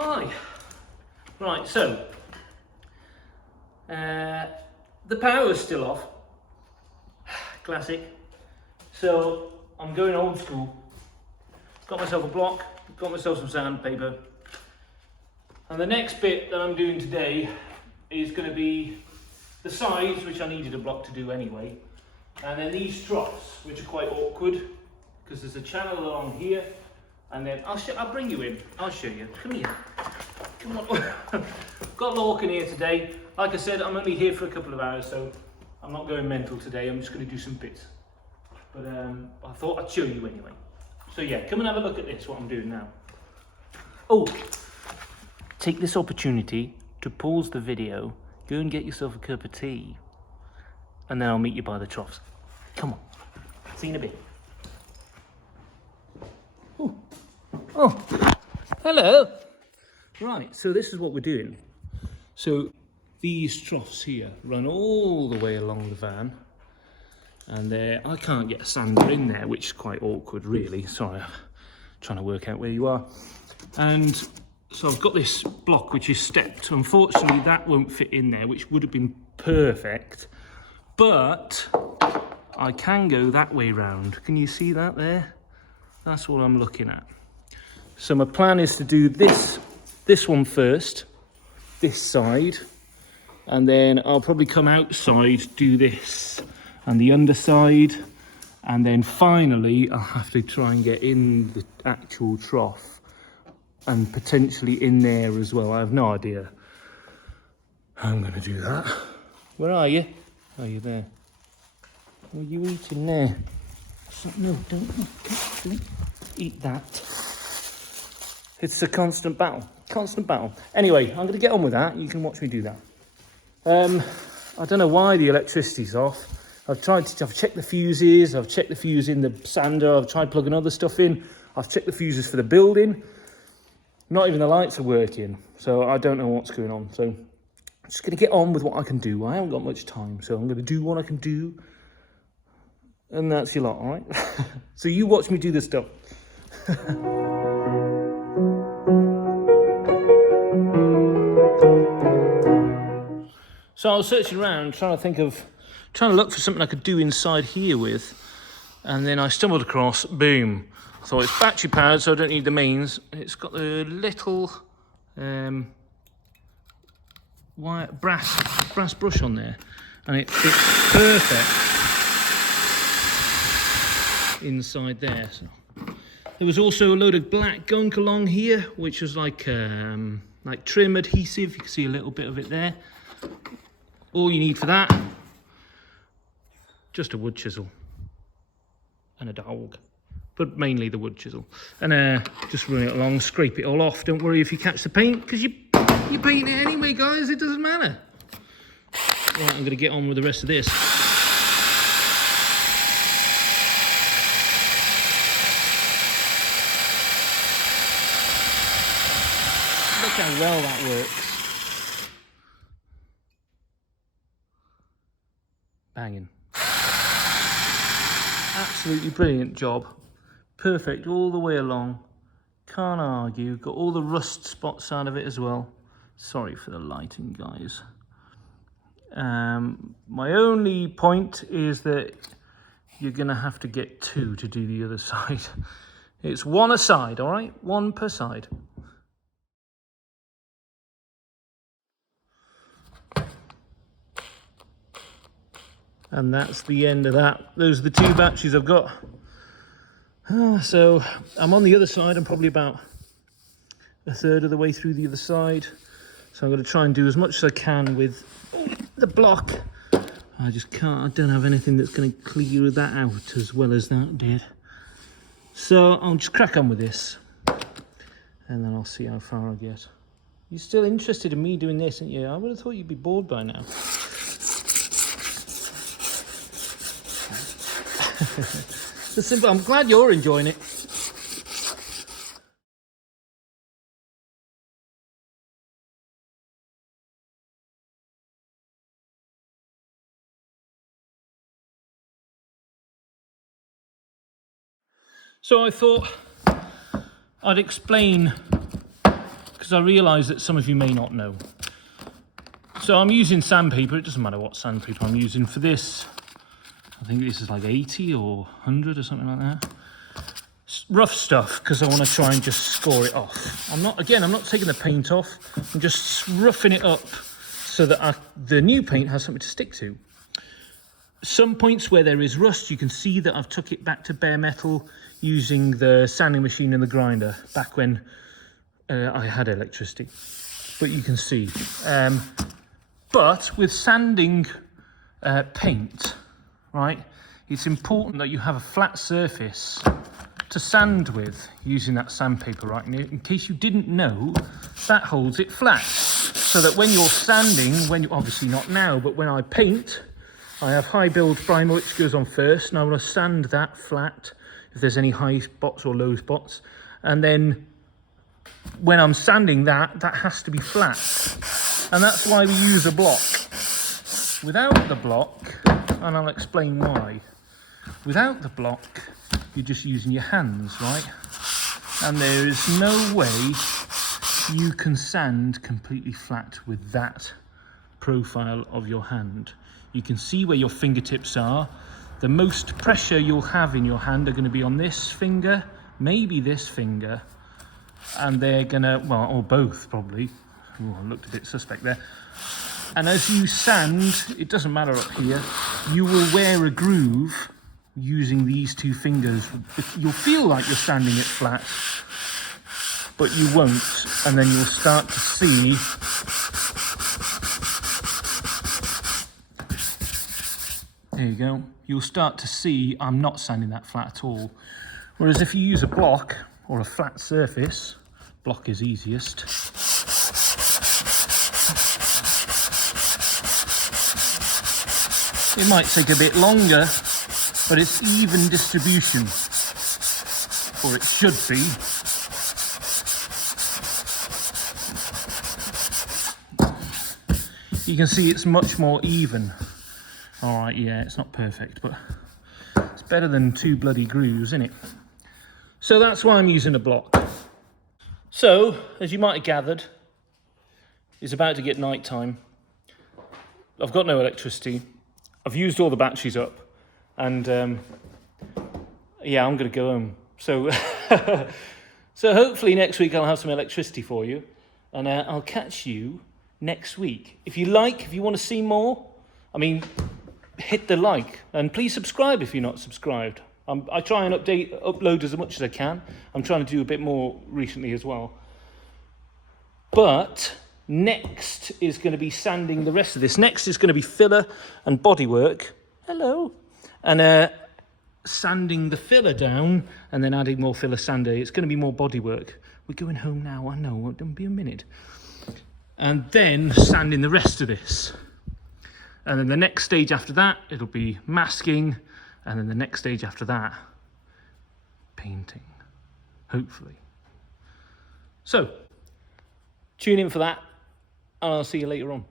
Hi. Right, so the power's still off. Classic. So I'm going old school. Got myself a block, got myself some sandpaper. And the next bit that I'm doing today is going to be the sides, which I needed a block to do anyway. And then these troughs, which are quite awkward because there's a channel along here. And then I'll bring you in. I'll show you. Come here. Come on. Got Lorcan here today. Like I said, I'm only here for a couple of hours, so I'm not going mental today. I'm just going to do some bits. But I thought I'd show you anyway. So yeah, come and have a look at this, what I'm doing now. Oh, take this opportunity to pause the video, go and get yourself a cup of tea, and then I'll meet you by the troughs. Come on. See you in a bit. Ooh. Oh, hello. Right, so this is what we're doing. So these troughs here run all the way along the van, and I can't get a sander in there, which is quite awkward really. Sorry, I'm trying to work out where you are. And so I've got this block which is stepped. Unfortunately that won't fit in there, which would have been perfect, but I can go that way round. Can you see that there? That's what I'm looking at. So my plan is to do this one first, this side, and then I'll probably come outside, do this and the underside, and then finally I'll have to try and get in the actual trough and potentially in there as well. I have no idea how I'm going to do that. Where are you? Are you there? What are you eating there? No, don't eat that. It's a constant battle. Anyway, I'm going to get on with that. You can watch me do that. I don't know why the electricity's off. I've checked the fuses. I've checked the fuse in the sander. I've tried plugging other stuff in. I've checked the fuses for the building. Not even the lights are working. So I don't know what's going on. So I'm just going to get on with what I can do. I haven't got much time. So I'm going to do what I can do. And that's your lot, all right? So you watch me do this stuff. So I was searching around, trying to look for something I could do inside here with, and then I stumbled across, boom. I thought it's battery powered, so I don't need the mains. It's got the little brass brush on there, and it's perfect inside there. So there was also a load of black gunk along here, which was like trim adhesive. You can see a little bit of it there. All you need for that, just a wood chisel and a dog, but mainly the wood chisel. And just run it along, scrape it all off. Don't worry if you catch the paint, because you paint it anyway, guys. It doesn't matter. Right, I'm going to get on with the rest of this. Look how well that works. Banging. Absolutely brilliant job. Perfect all the way along. Can't argue. Got all the rust spots out of it as well. Sorry for the lighting, guys. My only point is that you're going to have to get two to do the other side. It's one a side, all right? One per side. And that's the end of that. Those are the two batteries I've got. So I'm on the other side. I'm probably about a third of the way through the other side. So I'm going to try and do as much as I can with the block. I just can't. I don't have anything that's going to clear that out as well as that did. So I'll just crack on with this, and then I'll see how far I get. You're still interested in me doing this, aren't you? I would have thought you'd be bored by now. It's simple. I'm glad you're enjoying it. So I thought I'd explain because I realise that some of you may not know. So I'm using sandpaper. It doesn't matter what sandpaper I'm using for this. I think this is like 80 or 100 or something like that. It's rough stuff because I want to try and just score it off. I'm not taking the paint off. I'm just roughing it up so that the new paint has something to stick to. Some points where there is rust, you can see that I've took it back to bare metal using the sanding machine and the grinder back when I had electricity. But you can see. But with sanding paint, right, it's important that you have a flat surface to sand with using that sandpaper, right? And in case you didn't know, that holds it flat. So that when you're sanding, obviously not now, but when I paint, I have high build primer which goes on first, and I want to sand that flat if there's any high spots or low spots. And then when I'm sanding that has to be flat. And that's why we use a block. Without the block, and I'll explain why. Without the block, you're just using your hands, right? And there is no way you can sand completely flat with that profile of your hand. You can see where your fingertips are. The most pressure you'll have in your hand are going to be on this finger, maybe this finger, and they're gonna, well, or both probably. Oh, I looked a bit suspect there. And as you sand, it doesn't matter up here, you will wear a groove using these two fingers. You'll feel like you're sanding it flat, but you won't, and then you'll start to see there you go. You'll start to see I'm not sanding that flat at all. Whereas if you use a block or a flat surface, block is easiest. It might take a bit longer, but it's even distribution, or it should be. You can see it's much more even. All right, yeah, it's not perfect, but it's better than two bloody grooves, isn't it? So that's why I'm using a block. So, as you might have gathered, it's about to get night time. I've got no electricity. I've used all the batteries up, and yeah, I'm going to go home. So, so hopefully next week I'll have some electricity for you, and I'll catch you next week. If you want to see more, I mean, hit the like, and please subscribe if you're not subscribed. I try and upload as much as I can. I'm trying to do a bit more recently as well. But next is going to be sanding the rest of this. Next is going to be filler and bodywork. Hello. And sanding the filler down and then adding more filler sander. It's going to be more bodywork. We're going home now, I know, it'll be a minute. And then sanding the rest of this. And then the next stage after that, it'll be masking. And then the next stage after that, painting, hopefully. So, tune in for that, and I'll see you later on.